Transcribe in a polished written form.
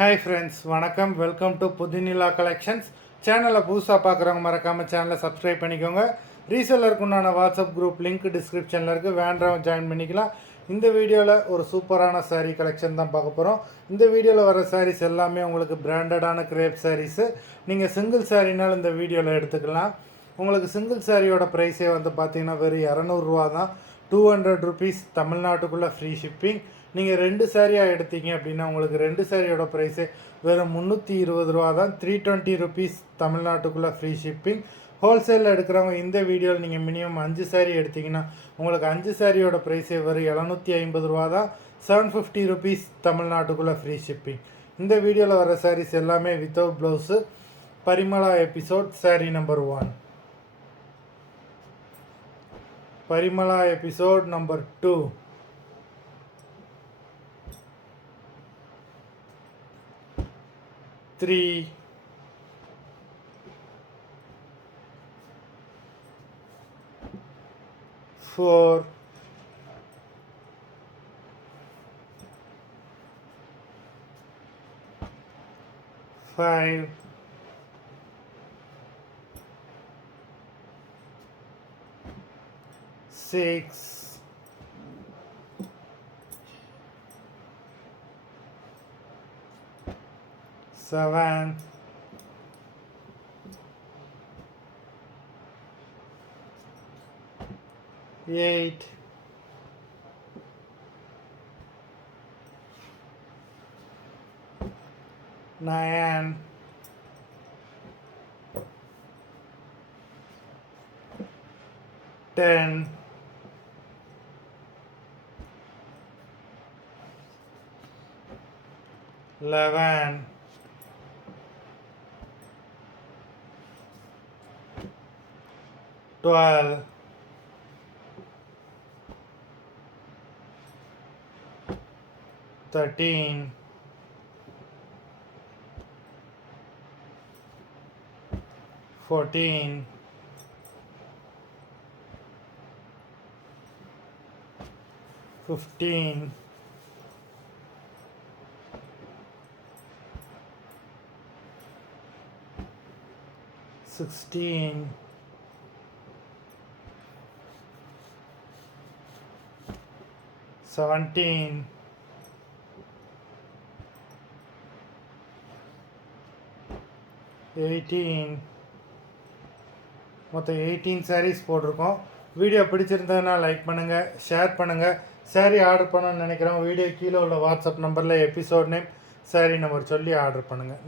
Hi friends, வணக்கம். Welcome to Puthinila collections. சேனலை புதுசாக பார்க்குறவங்க மறக்காமல் சேனலை சப்ஸ்கிரைப் பண்ணிக்கோங்க. ரீசெல்லருக்கு உண்டான வாட்ஸ்அப் குரூப் லிங்க் டிஸ்கிரிப்ஷனில் இருக்குது, வேண்டவங்க ஜாயின் பண்ணிக்கலாம். இந்த வீடியோவில் ஒரு சூப்பரான சாரீ கலெக்ஷன் தான் பார்க்க போகிறோம். இந்த வீடியோவில் வர சாரீஸ் எல்லாமே உங்களுக்கு பிராண்டடான கிரேப் சாரீஸு. நீங்கள் சிங்கிள் சாரீனாலும் இந்த வீடியோவில் எடுத்துக்கலாம். உங்களுக்கு சிங்கிள் சாரியோட ப்ரைஸே வந்து பார்த்தீங்கன்னா வெறும் 200 தான். 200 ருபீஸ் தமிழ்நாட்டுக்குள்ளே ஃப்ரீ ஷிப்பிங். நீங்கள் 2 சாரியாக எடுத்தீங்க அப்படின்னா உங்களுக்கு 2 சாரியோட ப்ரைஸே வெறும் 320 தான். 320 ருபீஸ் தமிழ்நாட்டுக்குள்ளே ஃப்ரீ ஷிப்பிங். ஹோல்சேலில் எடுக்கிறவங்க இந்த வீடியோவில் நீங்கள் மினிமம் 5 சாரி எடுத்திங்கன்னா உங்களுக்கு 5 சாரியோட ப்ரைஸே வெறும் 750 தான். 750 ருபீஸ் தமிழ்நாட்டுக்குள்ளே ஃப்ரீ ஷிப்பிங். இந்த வீடியோவில் வர சாரீஸ் எல்லாமே வித்தவுட் ப்ளவுஸு. பரிமளா எபிசோட் சாரீ நம்பர் 1. Parimala episode number 2. 3, 4, 5, 6, 7, 8, 9, 10, 11, 12, 13, 14, 15, 16, 17, 18. மொத்தம் 18 சாரீஸ் போட்டிருக்கோம். வீடியோ பிடிச்சிருந்ததுன்னா லைக் பண்ணுங்கள், ஷேர் பண்ணுங்கள். சாரீ ஆர்டர் பண்ணணும்னு நினைக்கிறோம். வீடியோ கீழே உள்ள வாட்ஸ்அப் நம்பரில் எபிசோட் நேம், சாரீ நம்பர் சொல்லி ஆர்டர் பண்ணுங்கள்.